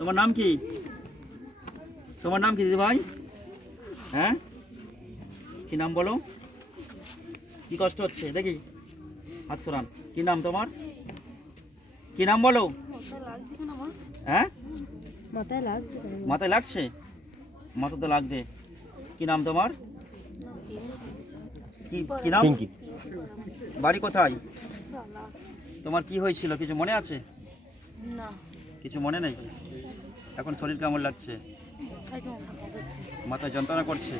তোমার নাম কি? তোমার নাম কি দিদি ভাই? হ্যাঁ? কি নাম বলো? কি কষ্ট হচ্ছে? দেখি। হাত সরান। কি নাম তোমার? কি নাম বলো? হ্যাঁ? মাথায় লাগছে? মাথা তো লাগবে। কি নাম তোমার? কি কি নাম? বাড়ি কোথায়? তোমার কি হয়েছিল? কিছু মনে আছে? কিছু মনে নেই? এখন শরীর কেমন লাগছে? মাথায় যন্ত্রণা করছে?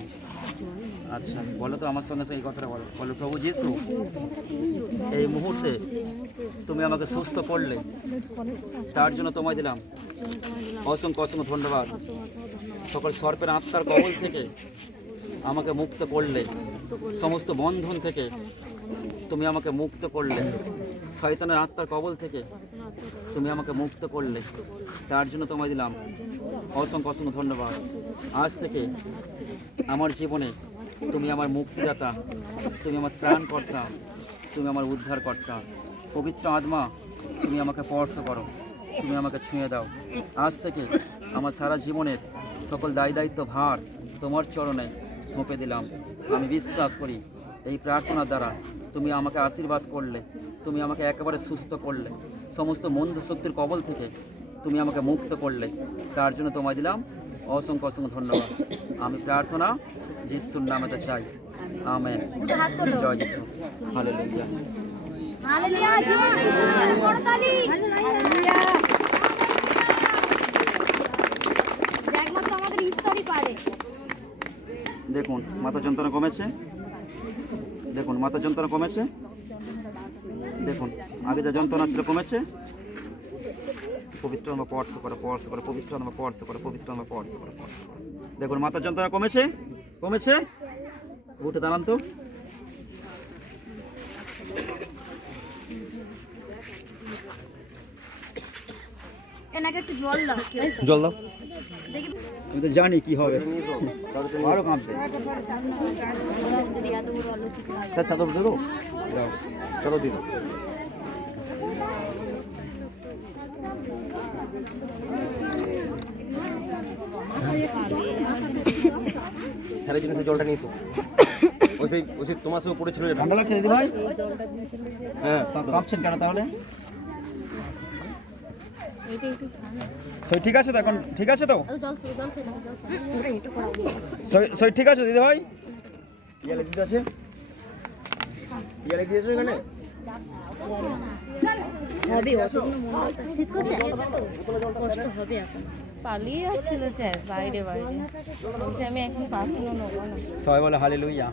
আচ্ছা বলো তো আমার সঙ্গে এই কথাটা বলো। বলো, প্রভু যিশু, এই মুহূর্তে তুমি আমাকে সুস্থ করলে। তার জন্য তোমায় দিলাম। অসংখ্য অসংখ্য ধন্যবাদ। সকল সর্পের আত্মার কবল থেকে আমাকে মুক্ত করলে। সমস্ত বন্ধন থেকে তুমি আমাকে মুক্ত করলে। শয়তানের আত্মার কবল থেকে তুমি আমাকে মুক্ত করলে, তার জন্য তোমায় দিলাম। অসংখ্য অসংখ্য ধন্যবাদ। আজ থেকে আমার জীবনে তুমি আমার মুক্তিদাতা, তুমি আমার ত্রাণকর্তা, তুমি আমার উদ্ধারকর্তা। পবিত্র আত্মা, তুমি আমাকে স্পর্শ করো, তুমি আমাকে ছুঁয়ে দাও। আজ থেকে আমার সারা জীবনের সকল দায় দায়িত্ব, ভার তোমার চরণে সঁপে দিলাম। আমি বিশ্বাস করি, এই প্রার্থনার দ্বারা তুমি আমাকে আশীর্বাদ করলে তুমি আমাকে একেবারে সুস্থ করলে। সমস্ত মন্দ শক্তির কবল থেকে তুমি আমাকে মুক্ত করলে। তার জন্য তোমায় দিলাম অসংখ্য অসংখ্য ধন্যবাদ। আমি প্রার্থনা যিশুর নামেতে চাই। আমেন। জয় যিশু। ভালো দেখুন মাথা যন্ত্রণা কমেছে। দেখুন মাথা যন্ত্রণা কমেছে। দেখুন, আগে যা যন্ত্রণা ছিল কমেছে। পবিত্র আমরা পর্শ করে পর্শ করে, পবিত্র আমরা পর্শ করে, পবিত্র আমরা পর্শ করে পর্শ করে। দেখুন, মাথার যন্ত্রণা কমেছে? কমেছে? উঠে দাঁড়ান তো। এনাকে একটু জল দাও জল দাও। আমি তো জানি কি হবে। আরও কাঁপবে। স্যার চাদর দেবো দাও চাদর দিও। স্যারের জন্য জলটা নিয়েছো ওই সেই ওই সেই তোমার সঙ্গে পড়েছিল ঠান্ডা লাগছে দিদি ভাই? হ্যাঁ। কাঁপছেন কেন তাহলে? সই ঠিক আছে তো এখন? ঠিক আছে তো? সই সই ঠিক আছে দিদি ভাই ইয়ালে দিতে আছে? ইয়ালে দিয়েছ এখানে? হবে অতগুলো শীত করছে? কষ্ট হবে এখন। পালিয়ে যাচ্ছিল স্যার বাইরে বাইরে। আমি এখন পাখি নেব না। সবাই বলে হালে লুইয়া